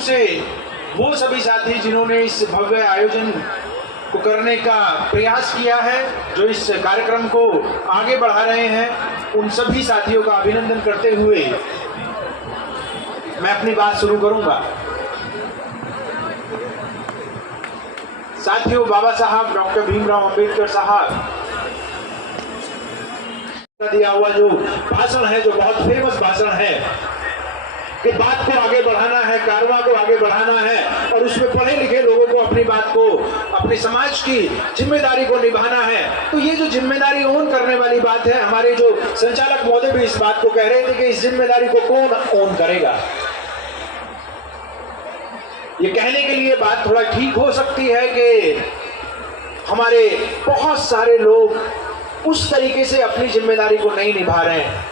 से वो सभी साथी जिन्होंने इस भव्य आयोजन को करने का प्रयास किया है, जो इस कार्यक्रम को आगे बढ़ा रहे हैं, उन सभी साथियों का अभिनंदन करते हुए मैं अपनी बात शुरू करूंगा। साथियों, बाबा साहब डॉक्टर भीमराव अंबेडकर साहब का दिया हुआ जो भाषण है, जो बहुत फेमस भाषण है कि बात को आगे बढ़ाना है, कारवां को आगे बढ़ाना है और उसमें पढ़े लिखे लोगों को अपनी बात को, अपने समाज की जिम्मेदारी को निभाना है। तो ये जो जिम्मेदारी ओन करने वाली बात है, हमारे जो संचालक महोदय भी इस बात को कह रहे थे कि इस जिम्मेदारी को कौन ओन करेगा। ये कहने के लिए बात थोड़ा ठीक हो सकती है कि हमारे बहुत सारे लोग उस तरीके से अपनी जिम्मेदारी को नहीं निभा रहे हैं।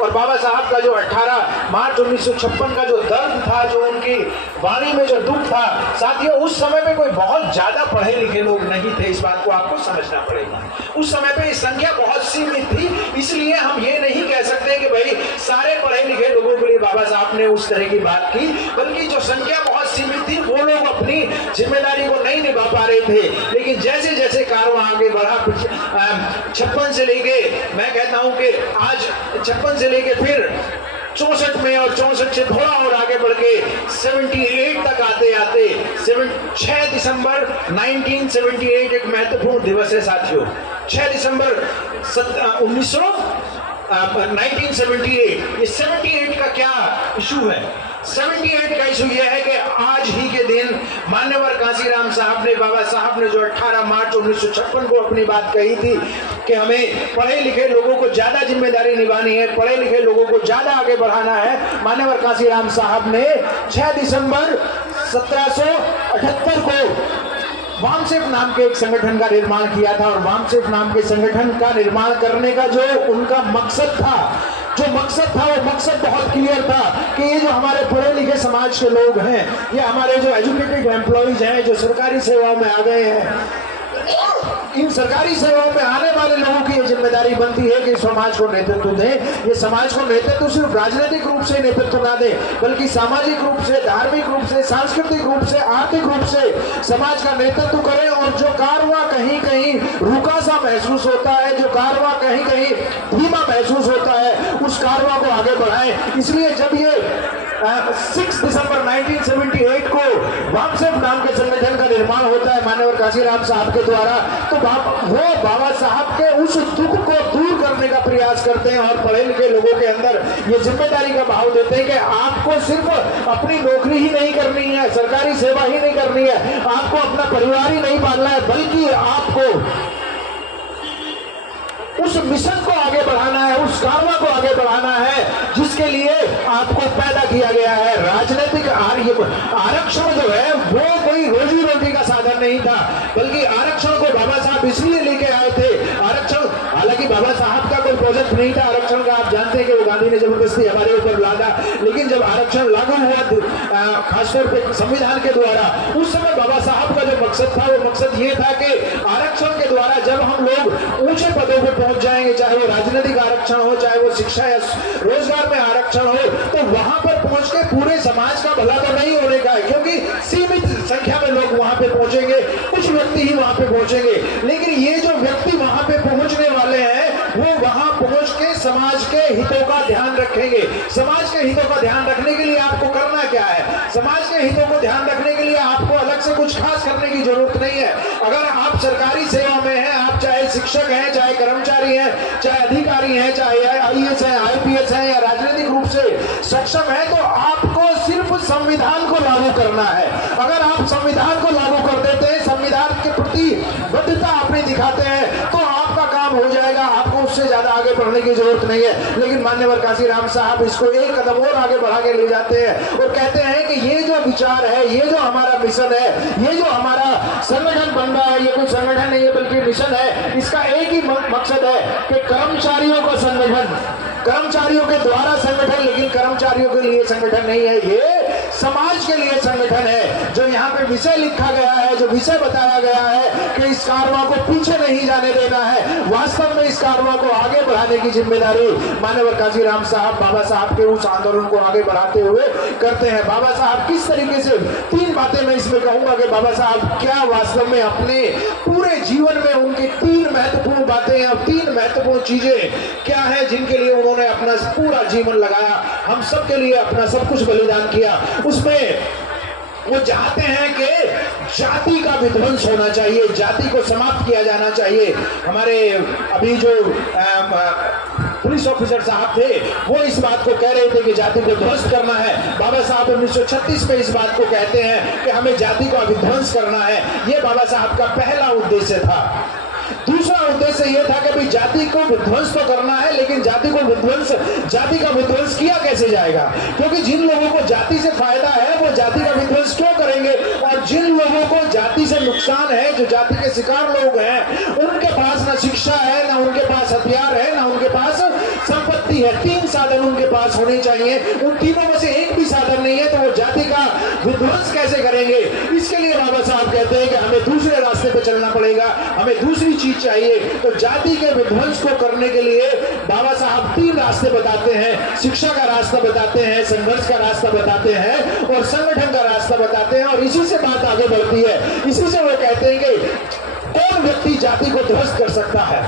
और बाबा साहब का जो 18 मार्च 1956 का जो दर्द था, जो उनकी वाणी में जो दुख था, साथियों उस समय पे कोई बहुत ज्यादा पढ़े लिखे लोग नहीं थे। इस बात को आपको समझना पड़ेगा। उस समय पे संख्या बहुत सीमित थी, इसलिए हम ये नहीं कह सकते कि भाई सारे पढ़े लिखे लोगों के लिए बाबा साहब ने उस तरह की बात की, बल्कि जो संख्या बहुत सीमित थी वो लोग अपनी जिम्मेदारी को नहीं निभा पा रहे थे। लेकिन जैसे जैसे कारवां आगे बढ़ा, 56 से लेके, मैं कहता हूं कि आज 56 से लेके फिर 64 में और 64 से थोड़ा और आगे बढ़ के 78 तक आते आते 6 दिसंबर 1978 एक महत्वपूर्ण दिवस है साथियों। 6 दिसंबर 1978, ये 78 का क्या इशू है? 78 का इशू यह है कि आज ही के दिन मान्यवर कांसीराम साहब ने, बाबा साहब ने जो 18 मार्च 1956 को अपनी बात कही थी कि हमें पढ़े लिखे लोगों को ज्यादा जिम्मेदारी निभानी है, पढ़े लिखे लोगों को ज्यादा आगे बढ़ाना है, मान्यवर कांसीराम साहब ने 6 दिसंबर 1778 को वामसेफ नाम के एक संगठन का निर्माण किया था। और वामसेफ नाम के संगठन का निर्माण करने का जो उनका मकसद था, वो मकसद बहुत क्लियर था कि ये जो हमारे पढ़े लिखे समाज के लोग हैं, ये हमारे जो एजुकेटेड एम्प्लॉइज हैं, जो सरकारी सेवाओं में आ गए हैं, इन सरकारी सेवाओं में आने वाले लोगों की ये जिम्मेदारी बनती है कि समाज को नेतृत्व दें। ये समाज को नेतृत्व सिर्फ राजनीतिक रूप से नेतृत्व ना दें, बल्कि सामाजिक रूप से, धार्मिक रूप से, सांस्कृतिक रूप से, आर्थिक रूप से समाज का नेतृत्व करें। और जो कारवां कहीं कहीं रुका सा महसूस होता है, जो कारवां कहीं कहीं धीमा महसूस होता है, उस कारवां को आगे बढ़ाएं। इसलिए जब ये 6 दिसंबर 1978 को वामसेफ नाम के संगठन का निर्माण होता है माननीय कांसीराम साहब के द्वारा, तो वो बाबा साहब के उस दुख को दूर करने का प्रयास करते हैं और पढ़े लिखे लोगों के अंदर ये जिम्मेदारी का भाव देते हैं कि आपको सिर्फ अपनी नौकरी ही नहीं करनी है, सरकारी सेवा ही नहीं करनी है, आपको अपना परिवार ही नहीं पालना है, बल्कि आपको उस मिशन को आगे बढ़ाना है, उस कारवां को आगे बढ़ाना है जिसके लिए आपको पैदा किया गया है। राजनीतिक आरक्षण जो है वो कोई रोजी रोटी का साधन नहीं था, बल्कि आरक्षण को बाबा साहब इसलिए लेके आए थे। आरक्षण, हालांकि बाबा साहब का कोई प्रोजेक्ट नहीं था आरक्षण का, आप जानते हैं कि वो गांधी ने जबरदस्ती हमारे ऊपर लादा, लेकिन जब आरक्षण लागू हुआ खासतौर पर संविधान के द्वारा, उस समय बाबा साहब का जो मकसद था, वो मकसद ये था कि आरक्षण के द्वारा जब हम लोग ऊंचे पदों पर पहुंच जाएंगे, चाहे वो राजनीतिक आरक्षण हो, चाहे वो शिक्षा या रोजगार में आरक्षण हो, तो वहां पर पहुंच के पूरे समाज का भला तो नहीं होने का है, क्योंकि सीमित संख्या में लोग वहां पे पहुंचेंगे, कुछ व्यक्ति ही वहां पे पहुंचेंगे। लेकिन ये जो व्यक्ति वहां पे पहुंचने वाले हैं, वो वहां पहुंच के समाज के हितों का ध्यान रखेंगे। समाज के हितों का ध्यान रखने के लिए आपको करना क्या है? समाज के हितों को ध्यान रखने के लिए आपको अलग से कुछ खास करने की जरूरत नहीं है। अगर आप सरकारी सेवा में हैं, आप चाहे शिक्षक हैं, चाहे कर्मचारी हैं, चाहे अधिकारी हैं, चाहे आईएएस हैं, आईपीएस हैं, या राजनीतिक रूप से सक्षम है, तो आपको सिर्फ संविधान को लागू करना है। अगर आप संविधान को लागू कर देते हैं, संविधान के प्रति बद्धता अपनी दिखाते हैं, तो आपका काम हो जाएगा, आपको उससे ज्यादा आगे बढ़ने की जरूरत नहीं है। लेकिन मान्यवर कांसीराम साहब इसको एक कदम और आगे बढ़ा के ले जाते हैं और कहते हैं कि ये जो विचार है, ये जो हमारा मिशन है, ये जो हमारा संगठन बन रहा है, ये कोई संगठन नहीं है बल्कि मिशन है। इसका एक ही मकसद है कि कर्मचारियों का संगठन, कर्मचारियों के द्वारा संगठन, लेकिन कर्मचारियों के लिए संगठन नहीं है, ये समाज के लिए संगठन है। जो यहाँ पे पर विषय लिखा गया है, जो विषय बताया गया है कि इस कारवां को पीछे नहीं जाने देना है। वास्तव में इस कारवां को आगे बढ़ाने की जिम्मेदारी माननीय कांशीराम साहब, बाबा साहब के उस आंदोलन को आगे बढ़ाते हुए करते हैं। बाबा साहब किस तरीके से, 3 बातें मैं इसमें कहूंगा कि बाबा साहब क्या वास्तव में अपने पूरे जीवन में उनकी 3 महत्वपूर्ण बातें या 3 महत्वपूर्ण चीजें क्या है जिनके लिए उन्होंने अपना पूरा जीवन लगाया, हम सब के लिए अपना सब कुछ बलिदान किया। उसमें वो चाहते हैं कि जाति का विध्वंस होना चाहिए, जाति को समाप्त किया जाना चाहिए। हमारे अभी जो पुलिस ऑफिसर साहब थे वो इस बात को कह रहे थे कि जाति को ध्वस्त करना है। बाबा साहब 1936 में इस बात को कहते हैं कि हमें जाति का विध्वंस करना है। ये बाबा साहब का पहला उद्देश्य था। दूसरा उद्देश्य यह था कि भाई जाति को विध्वंस तो करना है, लेकिन जाति का विध्वंस किया कैसे जाएगा, क्योंकि जिन लोगों को जाति से फायदा है वो जाति का विध्वंस क्यों करेंगे, और जिन लोगों को जाति से नुकसान है, जो जाति के शिकार लोग हैं, उनके पास ना शिक्षा है, ना उनके पास हथियार है, ना उनके पास संपत्ति है। 3 साधन उनके पास होने चाहिए, उन तीनों में से एक भी साधन नहीं है तो वो जाति का विध्वंस कैसे करेंगे। इसके लिए बाबा साहब कहते हैं कि हमें दूसरे रास्ते पे चलना पड़ेगा, हमें दूसरी चीज चाहिए। तो जाति के विध्वंस को करने के लिए बाबा साहब 3 रास्ते बताते हैं। शिक्षा का रास्ता बताते हैं, संघर्ष का रास्ता बताते हैं और संगठन का रास्ता बताते हैं, और इसी से बात आगे बढ़ती है। इसी से वो कहते हैं कि कौन व्यक्ति जाति को ध्वस्त कर सकता है,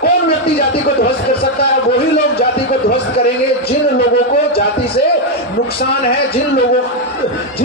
कौन व्यक्ति जाति को ध्वस्त कर सकता है। वही लोग जाति को ध्वस्त करेंगे जिन लोगों को जाति से नुकसान है, जिन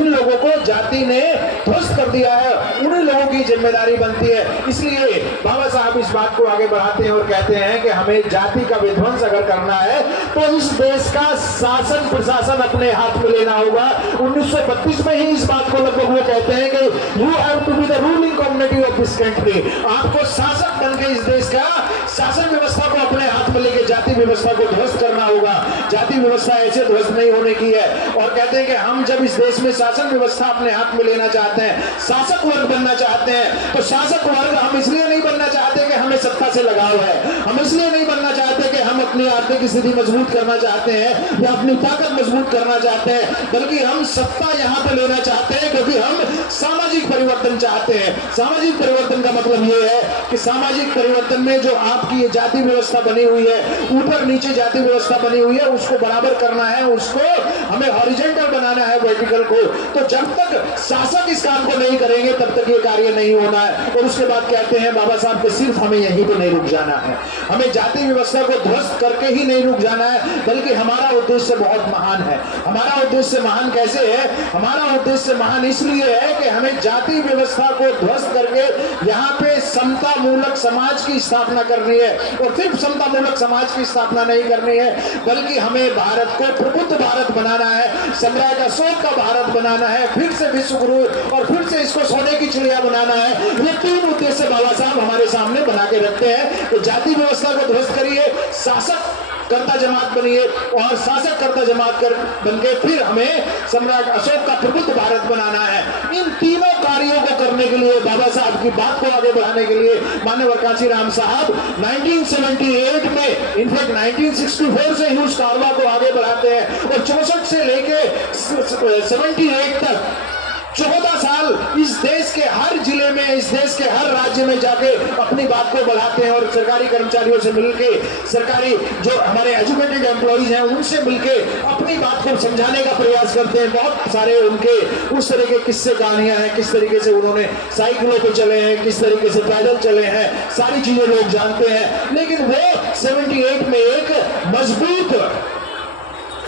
लोगों को जाति ने ध्वस्त कर दिया है, उन्हीं लोगों की जिम्मेदारी बनती है। इसलिए बाबा साहब इस बात को आगे बढ़ाते हैं और कहते हैं कि हमें जाति का विध्वंस अगर करना है तो इस देश का शासन प्रशासन अपने हाथ में लेना होगा। 1932 में ही इस बात को लगभग वो कहते हैं कि you have to be the ruling community of this country. आपको शासक बनकर इस देश का शासन व्यवस्था को अपने हाथ में लेके जाति व्यवस्था को ध्वस्त करना होगा। जाति व्यवस्था ऐसे ध्वस्त नहीं होने की है। और कहते हैं कि हम जब इस देश में शासन व्यवस्था अपने हाथ में लेना चाहते हैं, शासक वर्ग बनना चाहते हैं, तो शासक वर्ग हम इसलिए नहीं बनना चाहते कि हमें सत्ता से लगाव है, हम इसलिए नहीं बनना चाहते कि हम अपनी आर्थिक स्थिति मजबूत करना चाहते हैं या अपनी ताकत मजबूत करना चाहते हैं, बल्कि हम सत्ता यहाँ पे लेना चाहते हैं क्योंकि हम सामाजिक परिवर्तन चाहते हैं। सामाजिक परिवर्तन का मतलब ये है कि सामाजिक परिवर्तन में जो आपकी ये जाति व्यवस्था बनी हुई है, ऊपर नीचे जाति व्यवस्था बनी हुई है, उसको बराबर करना है, उसको हमें हॉरिजॉन्टल बनाना है, वर्टिकल को। तो जब तक शासक इस काम को नहीं करेंगे तब तक ये कार्य नहीं होना है। और उसके बाद कहते हैं बाबा साहब के सिर्फ हमें यहीं पे नहीं रुक जाना है, हमें जाति व्यवस्था को ध्वस्त करके ही नहीं रुक जाना है, बल्कि हमारा उद्देश्य बहुत महान है। हमारा उद्देश्य महान कैसे है? हमारा उद्देश्य महान इसलिए है कि हमें जाति व्यवस्था को ध्वस्त करके यहाँ पे समता मूलक समाज की स्थापना करनी है। और सिर्फ समता मूलक समाज की स्थापना नहीं करनी है, बल्कि हमें भारत को प्रबुद्ध भारत बनाना है, सम्राट अशोक का भारत बनाना है, फिर से विश्व गुरु और फिर से इसको सोने की चिड़िया बनाना है। ये 3 उद्देश्य बाबा साहब हमारे सामने बना के रखते हैं। तो जाति व्यवस्था को ध्वस्त करिए, शासक कर्ता जमात बनिए और शासक कर्ता जमात बनके फिर हमें सम्राट अशोक का प्रबुद्ध भारत बनाना है। इन तीनों कार्यों को करने के लिए, बाबा साहब की बात को आगे बढ़ाने के लिए माननीय कांशीराम साहब 1978 में, इनफैक्ट 1964 से ही उस कारवां को आगे बढ़ाते हैं और 64 से लेके 78 तक 14 साल इस देश के हर जिले में, इस देश के हर राज्य में जाके अपनी बात को बढ़ाते हैं और सरकारी कर्मचारियों से मिलके, सरकारी जो हमारे एजुकेटेड एम्प्लॉइज हैं उनसे मिलके अपनी बात को समझाने का प्रयास करते हैं। बहुत सारे उनके उस तरह के किस्से कहानियां हैं, किस तरीके से उन्होंने साइकिलों पे चले हैं, किस तरीके से पैदल चले हैं, सारी चीजें लोग जानते हैं। लेकिन वो 78 में एक मजबूत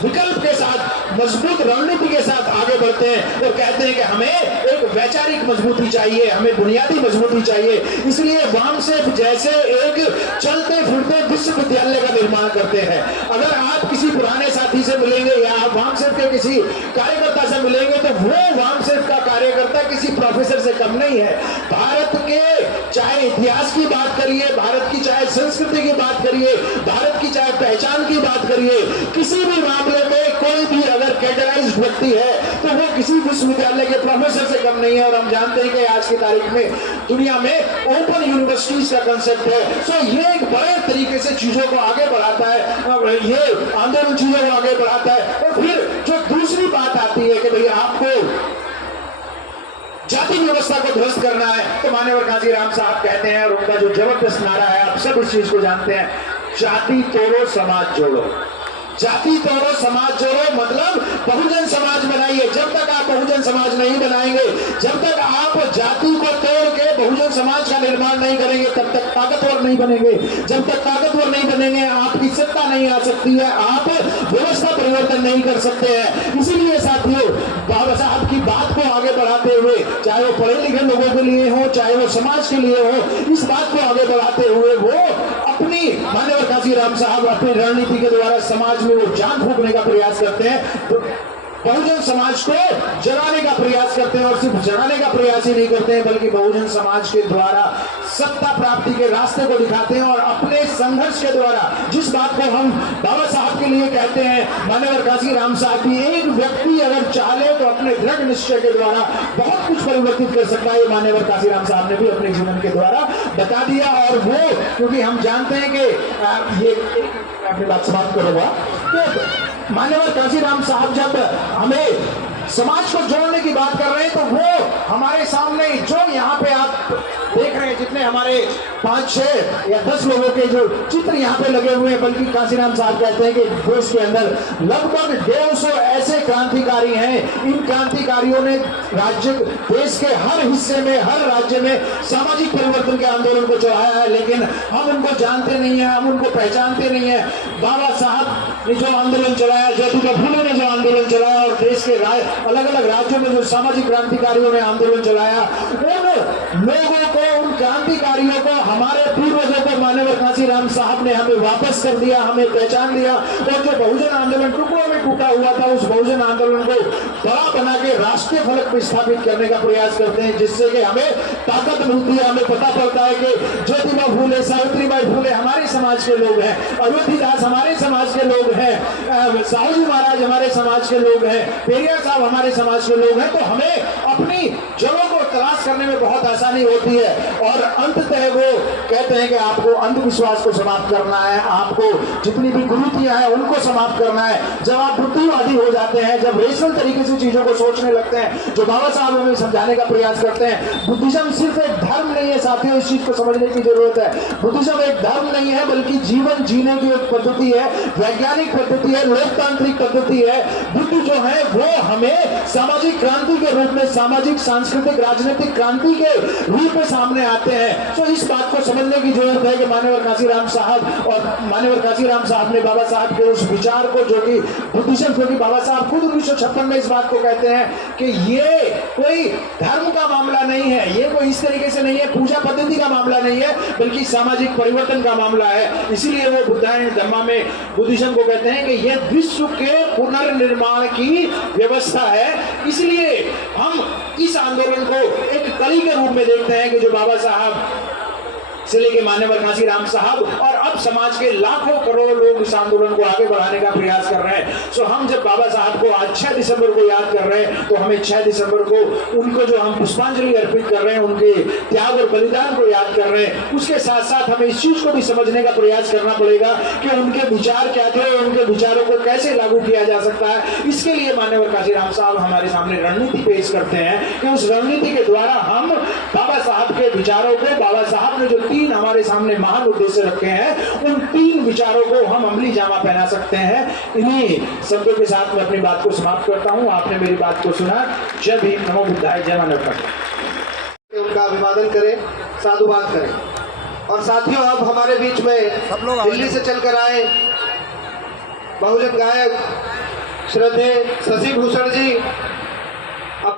विकल्प के साथ, मजबूत रणनीति के साथ आगे बढ़ते हैं और कहते हैं कि हमें एक वैचारिक मजबूती चाहिए, हमें बुनियादी मजबूती चाहिए। इसलिए वामसेफ जैसे एक चलते फिरते विश्वविद्यालय का निर्माण करते हैं। अगर आप किसी पुराने साथी से मिलेंगे या आप वामसेफ के किसी कार्यकर्ता से मिलेंगे तो वो वामसेफ का कार्यकर्ता किसी प्रोफेसर से कम नहीं है। भारत के चाहे इतिहास की बात करिए, भारत की चाहे संस्कृति की बात करिए, भारत की चाहे पहचान की बात करिए, किसी भी मामले में कोई भी अगर कैटेगराइज्ड व्यक्ति है तो वो किसी विश्वविद्यालय के प्रोफेसर से कम नहीं है। और हम जानते हैं कि आज की तारीख में दुनिया में ओपन यूनिवर्सिटीज का कंसेप्ट है। सो ये एक बड़े तरीके से चीजों को आगे बढ़ाता है, ये आंदोलन चीजों को आगे बढ़ाता है। और फिर जो दूसरी बात आती है कि भैया आपको जाति व्यवस्था को ध्वस्त करना है, तो मान्यवर कांशीराम साहब कहते हैं, और उनका जो जबरदस्त नारा है, आप सब इस चीज को जानते हैं, जाति तोड़ो समाज जोड़ो। जाति तोड़ो समाज जोड़ो मतलब बहुजन समाज बनाइए। जब तक आप बहुजन समाज नहीं बनाएंगे, जब तक आप जाति को तोड़ के बहुजन समाज का निर्माण नहीं करेंगे, तब तक ताकतवर नहीं बनेंगे। जब तक ताकतवर नहीं बनेंगे, आपकी सत्ता नहीं आ सकती है, आप व्यवस्था परिवर्तन नहीं कर सकते हैं। इसीलिए साथियों, बाबा साहब की बात को आगे बढ़ाते हुए, चाहे वो पढ़े लिखे लोगों के लिए हो, चाहे वो समाज के लिए हो, इस बात को आगे बढ़ाते हुए वो अपनी मान्यवर कांशीराम साहब अपनी रणनीति के द्वारा समाज में वो जान फूंकने का प्रयास करते हैं, तो बहुजन समाज को जलाने का प्रयास करते हैं। और सिर्फ जलाने का प्रयास ही नहीं करते हैं, बल्कि बहुजन समाज के द्वारा सत्ता प्राप्ति के रास्ते को दिखाते हैं। और अपने संघर्ष के द्वारा, जिस बात को हम बाबा साहब के लिए कहते हैं, मान्यवर कांशीराम साहब की, एक व्यक्ति अगर चाहे तो अपने दृढ़ निश्चय के द्वारा बहुत कुछ परिवर्तित कर सकता है। मान्यवर कांशीराम साहब ने भी अपने जीवन के द्वारा बता दिया। और वो, क्योंकि हम जानते हैं कि ये अपनी बात समाप्त करूंगा, तो मान्यवर कांशीराम साहब जब हमें समाज को जोड़ने की बात कर रहे हैं, तो वो हमारे सामने जो यहाँ पे आप देख रहे हैं, जितने हमारे 5, 6 या 10 लोगों के जो चित्र यहाँ पे लगे हुए हैं, बल्कि कांशीराम साहब कहते हैं कि देश के अंदर लगभग 150 ऐसे क्रांतिकारी हैं। इन क्रांतिकारियों ने देश के हर हिस्से में, हर राज्य में सामाजिक परिवर्तन के आंदोलन को चलाया है, लेकिन हम उनको जानते नहीं है, हम उनको पहचानते नहीं है। बाबा साहब ने जो आंदोलन चलाया, ज्योतिबा फुले ने जो आंदोलन चलाया, और देश के अलग अलग राज्यों में जो सामाजिक क्रांतिकारियों ने आंदोलन चलाया, उन लोगों को, उन क्रांतिकारियों को, हमारे पूर्वजों को मान्यवर कांशीराम साहब ने हमें वापस कर दिया, हमें पहचान दिया। और जो बहुजन आंदोलन टुकड़ों में टूटा हुआ था, उस बहुजन आंदोलन को बड़ा बना के राष्ट्रीय फलक पर स्थापित करने का प्रयास करते हैं, जिससे कि हमें ताकत मिलती है। हमें पता पड़ता है कि ज्योतिबा फुले, सावित्रीबाई फुले हमारे समाज के लोग हैं, अयोध्यादास हमारे समाज के लोग हैं, साहू जी महाराज हमारे समाज के लोग हैं, पेरियार साहब हमारे समाज के लोग हैं। तो हमें अपनी जड़ों को तलाश करने में बहुत आसानी होती है। और अंततः वो कहते हैं कि आपको अंधविश्वास को समाप्त करना है, आपको जितनी भी कुरीतियां हैं उनको समाप्त करना है। जब आप बुद्धिवादी हो जाते हैं, जब रेशनल तरीके से चीजों को सोचने लगते हैं, जो बाबा साहब हमें समझाने का प्रयास करते हैं, बुद्धिज्म सिर्फ एक धर्म नहीं है साथियों, इस चीज को समझने की जरूरत है। बुद्धिज्म एक धर्म नहीं है, बल्कि जीवन जीने की एक पद्धति है, वैज्ञानिक पद्धति है, लोकतांत्रिक पद्धति है। बुद्ध जो है वो हमें सामाजिक क्रांति के रूप में, सामाजिक, सांस्कृतिक, राजनीतिक क्रांति के रूप में सामने आते हैं। तो इस बात को समझने की जरूरत है कि मान्यवर कांशीराम साहब, और मान्यवर कांशीराम साहब ने बाबा साहब के उस विचार को, जो कि बुद्धिज्म, क्योंकि बाबा साहब खुद 1956 में इस बात को कहते हैं कि ये कोई धर्म का मामला नहीं है, ये कोई इस तरीके से नहीं है, पूजा पद्धति का मामला नहीं है, बल्कि सामाजिक परिवर्तन का मामला है। इसीलिए वो बुद्धायन धम्मा में बुद्धिज्म को कहते हैं कि ये विश्व के पुनर्निर्माण की व्यवस्था है। इसलिए हम इस आंदोलन को एक कली के रूप में देखते हैं कि जो बाबा साहब से लेके मान्यवर कांशीराम साहब और अब समाज के लाखों करोड़ों लोग इस आंदोलन को आगे बढ़ाने का प्रयास कर रहे हैं। सो हम जब बाबा साहब को आज 6 दिसंबर को याद कर रहे हैं, तो हमें 6 दिसंबर को उनको जो हम पुष्पांजलि अर्पित कर रहे हैं, उनके त्याग और बलिदान को याद कर रहे हैं। उसके साथ साथ हमें इस चीज को भी समझने का प्रयास करना पड़ेगा कि उनके विचार क्या थे और उनके विचारों को कैसे लागू किया जा सकता है। इसके लिए मान्यवर कांशीराम साहब हमारे सामने रणनीति पेश करते हैं कि उस रणनीति के द्वारा हम बाबा साहब के विचारों को, बाबा साहब ने जो 3 हमारे सामने महान उद्देश्य रखे हैं, उन 3 विचारों को हम अमली जामा पहना सकते हैं। इन्हीं शब्दों के साथ मैं अपनी बात को समाप्त करता हूं। आपने मेरी बात को सुना। जय भीम, नमो बुद्धाय, जय मानव। उनका अभिवादन करें, साधुवाद करें। और साथियों, अब हमारे बीच में दिल्ली से चलकर आए बहुजन गायक श्रद्धेय शशि भूषण जी